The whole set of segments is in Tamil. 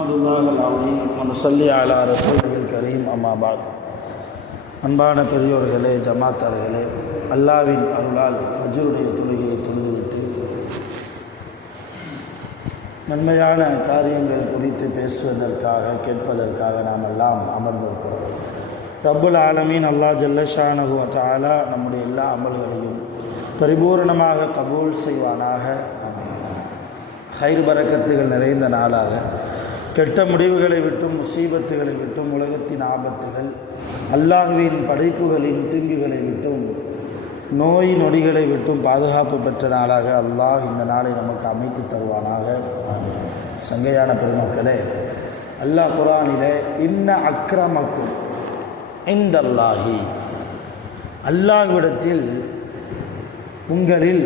நஹ்மதுல்லாஹல் அலீம் வ நுஸல்லி அலா ரசூலில் கரீம் அம்மா பாத். அன்பான பெரியோர்களே, ஜமாத்தார்களே, அல்லாவின் அருளால் ஃபஜ்ருடைய தொழுகையை தொழுதுவிட்டு நன்மையான காரியங்கள் குறித்து பேசுவதற்காக கேட்பதற்காக நாம் எல்லாம் அமர்ந்திருக்கிறோம். ரப்புல் ஆலமீன் அல்லாஹ் ஜல்ல ஷானஹு வ தஆலா நம்முடைய எல்லா அமல்களையும் பரிபூர்ணமாக கபூல் செய்வானாக. ஹைர் பரக்கத்துகள் நிறைந்த நாளாக, கெட்ட முடிவுகளை விட்டும் முசீபத்துகளை விட்டும் உலகத்தின் ஆபத்துகள், அல்லாஹ்வின் படைப்புகளின் தீங்குகளை விட்டும் நோய் நொடிகளை விட்டும் பாதுகாப்பு பெற்ற நாளாக அல்லாஹ் இந்த நாளை நமக்கு அமைத்து தருவானாக. சங்கையான பெருமக்களே, அல்லாஹ் குர்ஆனிலே இன்ன அக்ரமக்கும் இந்தல்லாஹி, அல்லாஹ்விடத்தில் உங்களில்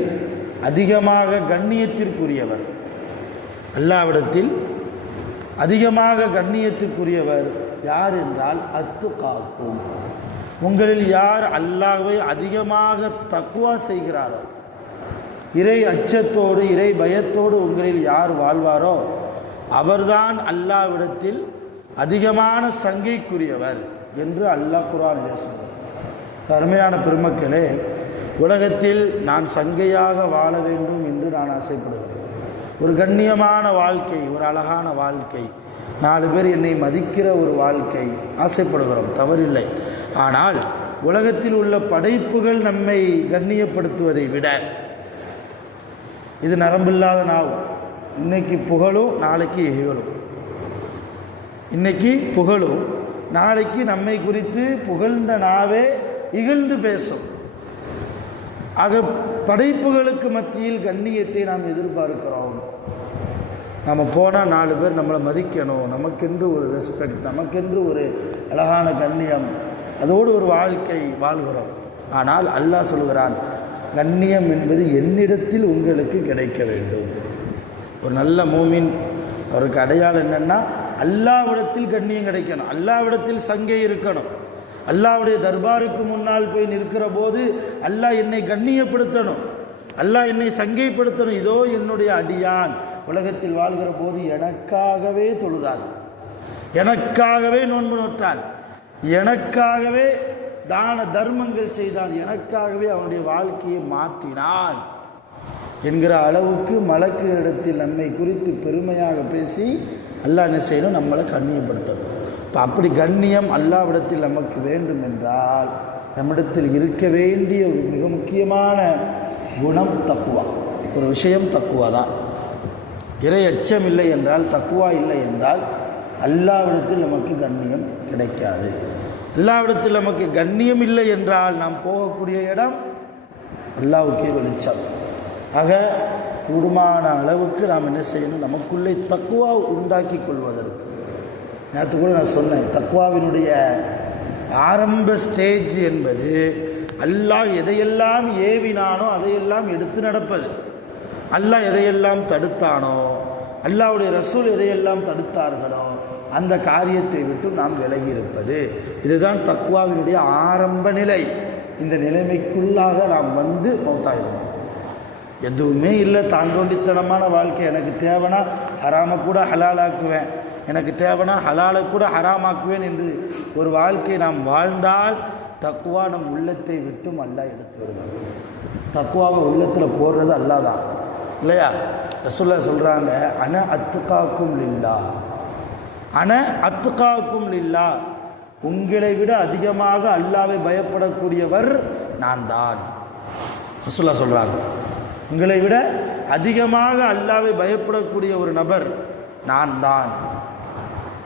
அதிகமாக கண்ணியத்திற்குரியவர், அல்லாஹ்விடத்தில் அதிகமாக கண்ணியத்திற்குரியவர் யார் என்றால் அத்துகாக்கும், உங்களில் யார் அல்லாஹ்வை அதிகமாக தக்வா செய்கிறாரோ, இறை அச்சத்தோடு இறை பயத்தோடு உங்களில் யார் வாழ்வாரோ அவர்தான் அல்லாஹ்விடத்தில் அதிகமான சங்கைக்குரியவர் என்று அல்லாஹ் குர்ஆனிலே சொல்கிறார். அருமையான பெருமக்களே, உலகத்தில் நான் சங்கையாக வாழ வேண்டும் என்று நான் ஆசைப்படுகிறேன். ஒரு கண்ணியமான வாழ்க்கை, ஒரு அழகான வாழ்க்கை, 4 பேர் என்னை மதிக்கிற ஒரு வாழ்க்கை ஆசைப்படுகிறோம், தவறில்லை. ஆனால் உலகத்தில் உள்ள படைப்புகள் நம்மை கண்ணியப்படுத்துவதை விட, இது நரம்பில்லாத நாவு, இன்னைக்கு புகழும் நாளைக்கு இகழும், இன்னைக்கு புகழும் நாளைக்கு நம்மை குறித்து புகழ்ந்த நாவே இகழ்ந்து பேசும். ஆக படைப்புகளுக்கு மத்தியில் கண்ணியத்தை நாம் எதிர்பார்க்கிறோம். நம்ம போனால் 4 பேர் நம்மளை மதிக்கணும், நமக்கென்று ஒரு ரெஸ்பெக்ட், நமக்கென்று ஒரு அழகான கண்ணியம், அதோடு ஒரு வாழ்க்கை வாழ்கிறோம். ஆனால் அல்லாஹ் சொல்கிறான், கண்ணியம் என்பது என்னிடத்தில் உங்களுக்கு கிடைக்க வேண்டும். ஒரு நல்ல மூமின் அவருக்கு அடையாளம் என்னென்னா, அல்லாஹ்விடத்தில் கண்ணியம் கிடைக்கணும், அல்லாஹ்விடத்தில் சங்கை இருக்கணும். அல்லாஹ்வுடைய தர்பாருக்கு முன்னால் போய் நிற்கிற போது அல்லாஹ் என்னை கண்ணியப்படுத்தணும், அல்லாஹ் என்னை சங்கைப்படுத்தணும். இதோ என்னுடைய அடியான் உலகத்தில் வாழ்கிற போது எனக்காகவே தொழுதான், எனக்காகவே நோன்பு நோற்றான், எனக்காகவே தான தர்மங்கள் செய்தான், எனக்காகவே அவனுடைய வாழ்க்கையை மாற்றினான் என்கிற அளவுக்கு மலக்கு இடத்தில் நம்மை குறித்து பெருமையாக பேசி அல்லாஹ் என்ன செய்யணும், நம்மளை கண்ணியப்படுத்தணும். இப்போ அப்படி கண்ணியம் அல்லாஹ்விடத்தில் நமக்கு வேண்டும் என்றால் நம்மிடத்தில் இருக்க வேண்டிய மிக முக்கியமான குணம் தக்குவா. ஒரு விஷயம் தக்குவா தான். இறை அச்சம் இல்லை என்றால், தக்குவா இல்லை என்றால் அல்லாஹ்விடத்தில் நமக்கு கண்ணியம் கிடைக்காது. அல்லாஹ்விடத்தில் நமக்கு கண்ணியம் இல்லை என்றால் நாம் போகக்கூடிய இடம் அல்லாஹ்வுக்கே வெளிச்சம். ஆக கூடுமான அளவுக்கு நாம் என்ன செய்யணும், நமக்குள்ளே தக்குவா உண்டாக்கி கொள்வதற்கு. நேற்று கூட நான் சொன்னேன், தக்வாவினுடைய ஆரம்ப ஸ்டேஜ் என்பது அல்லாஹ் எதையெல்லாம் ஏவினானோ அதையெல்லாம் எடுத்து நடப்பது, அல்லாஹ் எதையெல்லாம் தடுத்தானோ, அல்லாஹ்வுடைய ரசூல் எதையெல்லாம் தடுத்தார்களோ அந்த காரியத்தை விட்டு நாம் விலகி இருப்பது. இதுதான் தக்வாவினுடைய ஆரம்ப நிலை. இந்த நிலைமைக்குள்ளாக நாம் வந்து மௌத்தாயிடுவோம். எதுவுமே இல்லை, தாண்டோண்டித்தனமான வாழ்க்கை, எனக்கு தேவைன்னா ஹராமை கூட ஹலாலாக்குவேன், எனக்கு தேவைன்னா ஹலாலை கூட ஹராமாக்குவேன் என்று ஒரு வாழ்க்கை நாம் வாழ்ந்தால் தக்குவா நம் உள்ளத்தை விட்டும் அல்லாஹ் எடுத்து விடுவாங்க. தக்குவாவை உள்ளத்தில் போடுறது அல்லாஹ் தான், இல்லையா? ரசூலுல்லாஹ் சொல்கிறாங்க, அன அத்துகாக்கும் லில்லா, அன அத்துகாக்கும் லில்லா, உங்களை விட அதிகமாக அல்லாஹ்வை பயப்படக்கூடியவர் நான் தான். ரசூலுல்லாஹ் சொல்கிறாங்க, உங்களை விட அதிகமாக அல்லாஹ்வை பயப்படக்கூடிய ஒரு நபர் நான் தான்.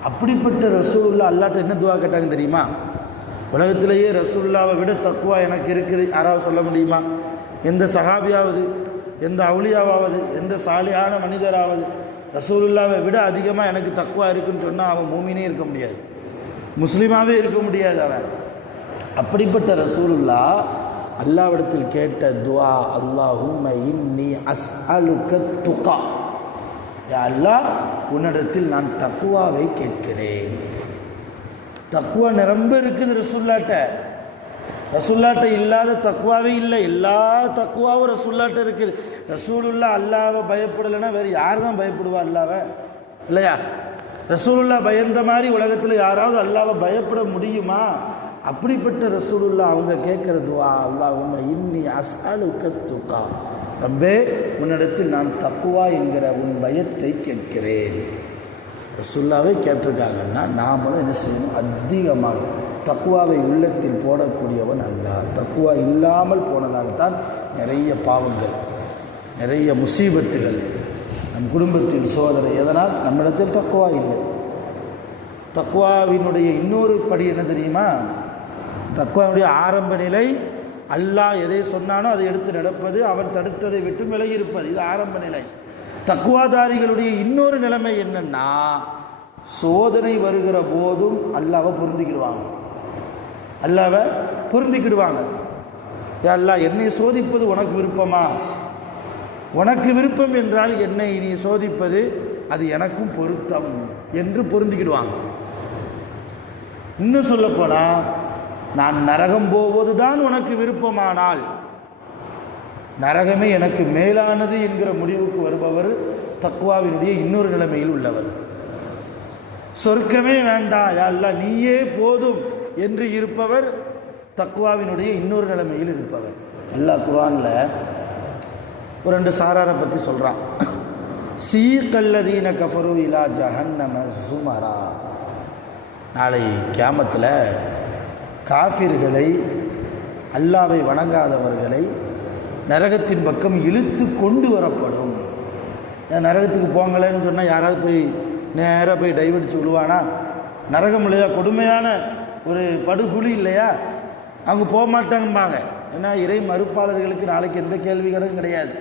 அப்படிப்பட்ட ரசூலுல்லாஹ் அல்லாஹ்ட்ட என்ன துவா கேட்டாங்க தெரியுமா? உலகத்திலேயே ரசூலுல்லாவை விட தக்குவா எனக்கு இருக்குது யாராவது சொல்ல முடியுமா? எந்த சஹாபியாவது, எந்த அவுலியாவாவது, எந்த சாலியான மனிதராவது ரசூலுல்லாவை விட அதிகமாக எனக்கு தக்குவா இருக்குன்னு சொன்னால் அவன் மூமினே இருக்க முடியாது, முஸ்லீமாகவே இருக்க முடியாது அவன். அப்படிப்பட்ட ரசூலுல்லாஹ் அல்லாஹ்விடத்தில் கேட்ட துவா, அல்லாஹும்ம இன்னி அஸ்அலுக துகா, யா அல்லாஹ் உன்னிடத்தில் நான் தக்குவாவை கேட்கிறேன். தக்குவா நிரம்ப இருக்குது ரசூலுல்லாஹ்ட்ட, ரசூலுல்லாஹ்ட்ட இல்லாத தக்குவாவே இல்லை. எல்லா தக்குவாவும் ரசூலுல்லாஹ்ட்ட இருக்குது. ரசூலுல்லாஹ் அல்லாஹ்வை பயப்படலைன்னா வேறு யார் தான் பயப்படுவா? அல்லாஹ்வை இல்லையா? ரசூலுல்லாஹ் பயந்த மாதிரி உலகத்தில் யாராவது அல்லாஹ்வை பயப்பட முடியுமா? அப்படிப்பட்ட ரசூலுல்லாஹ் அவங்க கேட்குற துவா, அல்லாஹும்ம இன்னி அஸ்அலுக துகா, ரப்பே உன்னிடத்தில் நான் தக்குவா என்கிற உன் பயத்தை கேட்கிறேன். ரசூலுல்லாஹ்வை கேட்டிருக்காங்கன்னா நாமளும் என்ன செய்யணும்? அதிகமாக தக்குவாவை உள்ளத்தில் போடக்கூடியவன் அல்லாஹ். தக்குவா இல்லாமல் போனதால்தான் நிறைய பாவங்கள், நிறைய முசீபத்துகள், நம் குடும்பத்தில் சோதனை. எதனால்? நம்மிடத்தில் தக்குவா இல்லை. தக்குவாவினுடைய இன்னொரு படி என்ன தெரியுமா? தக்குவாவுடைய ஆரம்ப நிலை அல்லாஹ் எதை சொன்னானோ அதை எடுத்து நடப்பது, அவன் தடுத்ததை விட்டு விலகி இருப்பது. இது ஆரம்ப நிலை. தக்குவாதாரிகளுடைய இன்னொரு நிலைமை என்னன்னா, சோதனை வருகிற போதும் அல்லாஹ்வை பொருந்திக்கிடுவாங்க. அல்லாஹ்வை பொருந்திக்கிடுவாங்க. அல்லாஹ் என்னை சோதிப்பது உனக்கு விருப்பமா? உனக்கு விருப்பம் என்றால் என்னை நீ சோதிப்பது அது எனக்கும் பொருத்தம் என்று பொருந்திக்கிடுவாங்க. இன்னும் சொல்லப்போனால், நான் நரகம் போவது தான் உனக்கு விருப்பமானால் நரகமே எனக்கு மேலானது என்கிற முடிவுக்கு வருபவர் தக்வாவினுடைய இன்னொரு நிலைமையில் உள்ளவர். சொர்க்கமே வேண்டாம் யா அல்லாஹ் நீயே போதும் என்று இருப்பவர் தக்வாவினுடைய இன்னொரு நிலைமையில் இருப்பவர். அல்லாஹ் குர்ஆன்ல ஒரு 2 சாராரை பற்றி சொல்கிறான். சீகல்லதீன கஃபரு இலா ஜஹன்னம ஸுமரா. நாளை கியாமத்தில் காஃபிர்களை, அல்லாஹ்வை வணங்காதவர்களை நரகத்தின் பக்கம் இழுத்து கொண்டு வரப்படும். நரகத்துக்கு போங்களேன்னு சொன்னால் யாராவது போய் நேராக போய் டைவடிச்சு விடுவானா? நரகம் இல்லையா, கொடுமையான ஒரு படுகொலி இல்லையா, அவங்க போக மாட்டாங்கம்பாங்க. ஏன்னா இறை மறுப்பாளர்களுக்கு நாளைக்கு எந்த கேள்வி கிடையாது.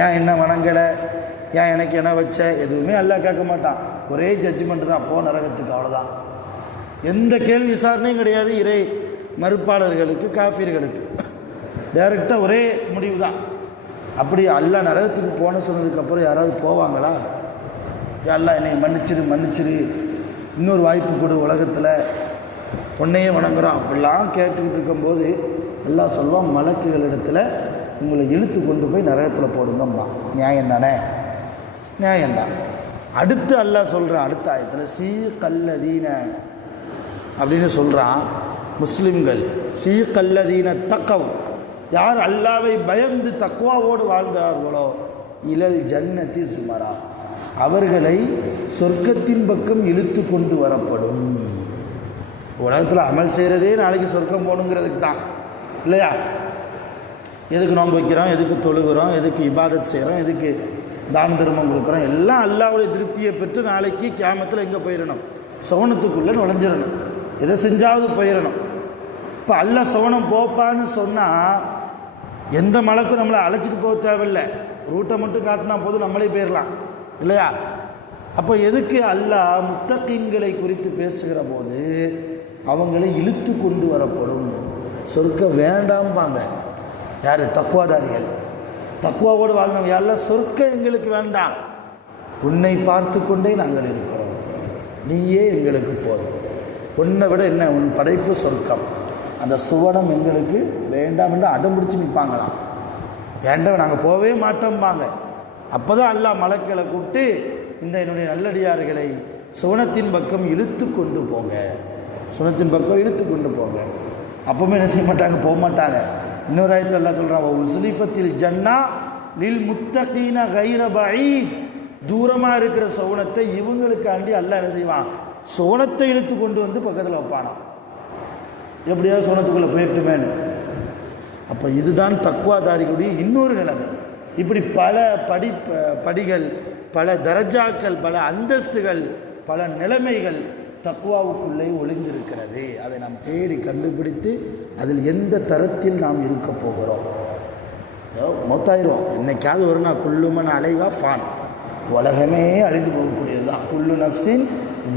ஏன் என்ன வணங்கலை, ஏன் எனக்கு என்ன வச்ச, எதுவுமே அல்லாஹ் கேட்க மாட்டான். ஒரே ஜட்ஜ்மெண்ட் தான், போ நரகத்துக்கு, அவ்வளோதான். எந்த கேள்வி விசாரணையும் கிடையாது இறை மறுப்பாளர்களுக்கு, காஃபிர்களுக்கு. டைரெக்டாக ஒரே முடிவு தான். அப்படி அல்லாஹ் நரகத்துக்கு போன சொன்னதுக்கப்புறம் யாராவது போவாங்களா? அல்லாஹ் என்னை மன்னிச்சிரு, இன்னொரு வாய்ப்பு கொடு, உலகத்தில் பொண்ணையே வணங்குறோம் அப்படிலாம் கேட்டுக்கிட்டு இருக்கும்போது அல்லாஹ் சொல்லுவான், மலக்குகளிடத்தில் உங்களை இழுத்து கொண்டு போய் நரகத்தில் போடுங்கம்மா. நியாயம் தானே? நியாயம்தான். அடுத்து அல்லாஹ் சொல்கிறான், அடுத்த ஆயத்தில் சீகல்லதீன அப்படின்னு சொல்கிறான். முஸ்லிம்கள் சீகல்லதீன தக்கவ், யார் அல்லாஹ்வை பயந்து தக்வாவோடு வாழ்ந்தார்களோ, இலல் ஜன்னதி சுமரா, அவர்களை சொர்க்கத்தின் பக்கம் இழுத்து கொண்டு வரப்படும். உலகத்தில் அமல் செய்கிறதே நாளைக்கு சொர்க்கம் போகணுங்கிறதுக்கு தான் இல்லையா? எதுக்கு நோன்பு வைக்கிறோம், எதுக்கு தொழுகிறோம், எதுக்கு இபாதத் செய்கிறோம், எதுக்கு தான தர்மம் கொடுக்குறோம், எல்லாம் அல்லாஹ்வுடைய திருப்தியை பெற்று நாளைக்கு கியாமத்தில் எங்கே போயிடணும்? சோனத்துக்குள்ளே நுழைஞ்சிடணும். எதை செஞ்சாவது போயிடணும். இப்போ அல்லாஹ் சோனம் போப்பான்னு சொன்னால் எந்த மலக்கும் நம்மளை அழைச்சிட்டு போக தேவையில்லை, ரூட்டை மட்டும் காட்டினா போதும், நம்மளே போயிடலாம் இல்லையா? அப்போ எதுக்கு அல்லாஹ் முத்தகீன்களை குறித்து பேசுகிற போது அவங்களை இழுத்து கொண்டு வரப்படும்? சொர்க்கம் வேண்டாம்பாங்க யார்? தக்வாதாரிகள். தக்வாவோடு வாழ்ந்தவங்க யாரெல்லாம் சொர்க்கம் எங்களுக்கு வேண்டாம், உன்னை பார்த்து கொண்டே நாங்கள் இருக்கிறோம், நீயே எங்களுக்கு போதும், உன்னை விட என்ன உன் படைப்பு சொர்க்கம், அந்த சுவனம் எங்களுக்கு வேண்டாம் என்று அடம் பிடிச்சி நிற்பாங்களாம். வேண்டாம் நாங்கள் போகவே மாட்டோம்பாங்க. அப்போ தான் அல்லாஹ் மலக்களை கூப்பிட்டு இந்த என்னுடைய நல்லடியார்களை சுவனத்தின் பக்கம் இழுத்து கொண்டு போங்க, சுவனத்தின் பக்கம் இழுத்து கொண்டு போங்க. அப்பவுமே என்ன செய்ய மாட்டாங்க? போக மாட்டாங்க. இன்னொரு ஆயத்தில் அல்லாஹ் சொல்கிறான், உஸ்லிஃபத்தில் ஜன்னா லில் முத்தகீன கைர பஈத், தூரமாக இருக்கிற சுவனத்தை இவங்களுக்காண்டி அல்லாஹ் என்ன செய்வான்? சுவனத்தை இழுத்து கொண்டு வந்து பக்கத்தில் வைப்பானா, எப்படியாவது சோனத்துக்குள்ளே போயிட்டுமேனு. அப்போ இதுதான் தக்வாதாரிகளுடைய இன்னொரு நிலைமை. இப்படி பல படிகள், பல தரஜாக்கள், பல அந்தஸ்துகள், பல நிலைமைகள் தக்வாவுக்குள்ளே ஒளிந்திருக்கிறது. அதை நாம் தேடி கண்டுபிடித்து அதில் எந்த தரத்தில் நாம் இருக்க போகிறோம். மௌத்தாயிரும் என்னைக்காவது ஒரு நாள், குல்லுமன் அலைகா ஃபான், உலகமே அழிந்து போகக்கூடியது தான். குல்லு நஃப்ஸின்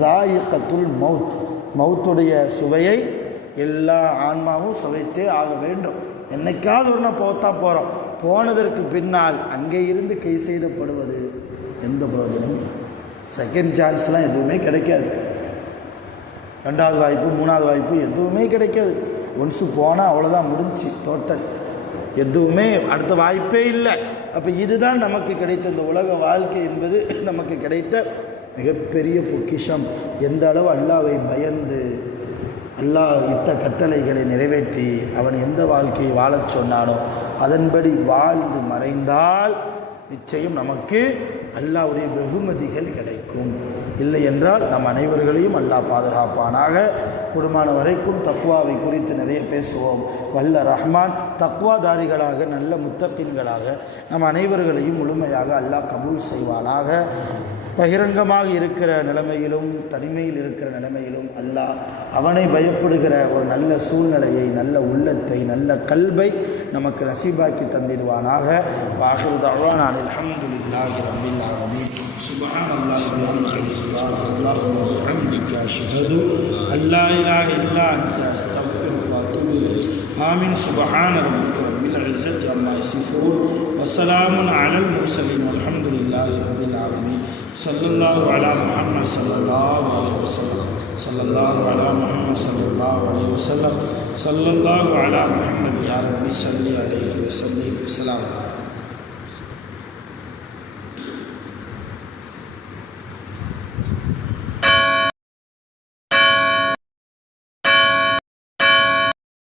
ஸாயிகத்துல் மவுத், மவுத்துடைய சுவையை எல்லா ஆன்மாவும் சுவைத்தே ஆக வேண்டும். என்னைக்காவது ஒரு நாள் போகத்தான் போகிறோம். போனதற்கு பின்னால் அங்கே இருந்து கை செய்தப்படுவது எந்த பிரயோஜனமும், செகண்ட் சான்ஸ்லாம் எதுவுமே கிடைக்காது. 2வது வாய்ப்பு, 3வது வாய்ப்பு எதுவுமே கிடைக்காது. ஒன்ஸு போனால் அவ்வளோதான், முடிஞ்சு டோட்டல், எதுவுமே அடுத்த வாய்ப்பே இல்லை. அப்போ இதுதான் நமக்கு கிடைத்த இந்த உலக வாழ்க்கை என்பது நமக்கு கிடைத்த மிகப்பெரிய பொக்கிஷம். எந்த அளவு அல்லாஹ்வை பயந்து அல்லாஹ் இட்ட கட்டளைகளை நிறைவேற்றி அவன் எந்த வாழ்க்கையை வாழச் சொன்னானோ அதன்படி வாழ்ந்து மறைந்தால் நிச்சயம் நமக்கு அல்லாஹ்வுடைய வெகுமதிகள் கிடைக்கும். இல்லை என்றால் நம் அனைவர்களையும் அல்லாஹ் பாதுகாப்பானாக. கூடுமான வரைக்கும் தக்வாவை குறித்து நிறைய பேசுவோம். வல்ல ரஹ்மான் தக்வாதாரிகளாக நல்ல முத்தகின்களாக நம் அனைவர்களையும் முழுமையாக அல்லாஹ் கபூல் செய்வானாக. பகிரங்கமாக இருக்கிற நிலைமையிலும் தனிமையில் இருக்கிற நிலைமையிலும் அல்லாஹ் அவனை பயப்படுகிற ஒரு நல்ல சூழ்நிலையை, நல்ல உள்ளத்தை, நல்ல கல்வை நமக்கு நசீபாக்கி தந்திடுவானாக. வாஹிரு தஅவானா அல்ஹம்துலில்லாஹி ரப்பில் ஆலமீன். சுப்ஹானல்லாஹி வ பிஹம்திஹி சுப்ஹானல்லாஹி வ பிஹம்திஹி அஷ்ஹது அல்லா இலாஹ இல்லா அன்த அஸ்தக்ஃபிருக வ அத்தூபு இலைக். ஆமீன். சுப்ஹான ரப்பிக ரப்பில் இஸ்ஸத்தி அம்மா யசிஃபூன் வ ஸலாமுன் அலல் முர்ஸலீன் வல்ஹம்துலில்லாஹி ரப்பில் ஆலமீன். சல்லல்லாஹு அலா முஹம்மத் ஸல்லல்லாஹு அலைஹி வஸல்லம். சல்லல்லாஹு அலா முஹம்மத் ஸல்லல்லாஹு அலைஹி வஸல்லம். சல்லல்லாஹு அலா முஹம்மத் யா ரப்பி ஸல்லி அலைஹி வஸல்லம். ஸலாம்.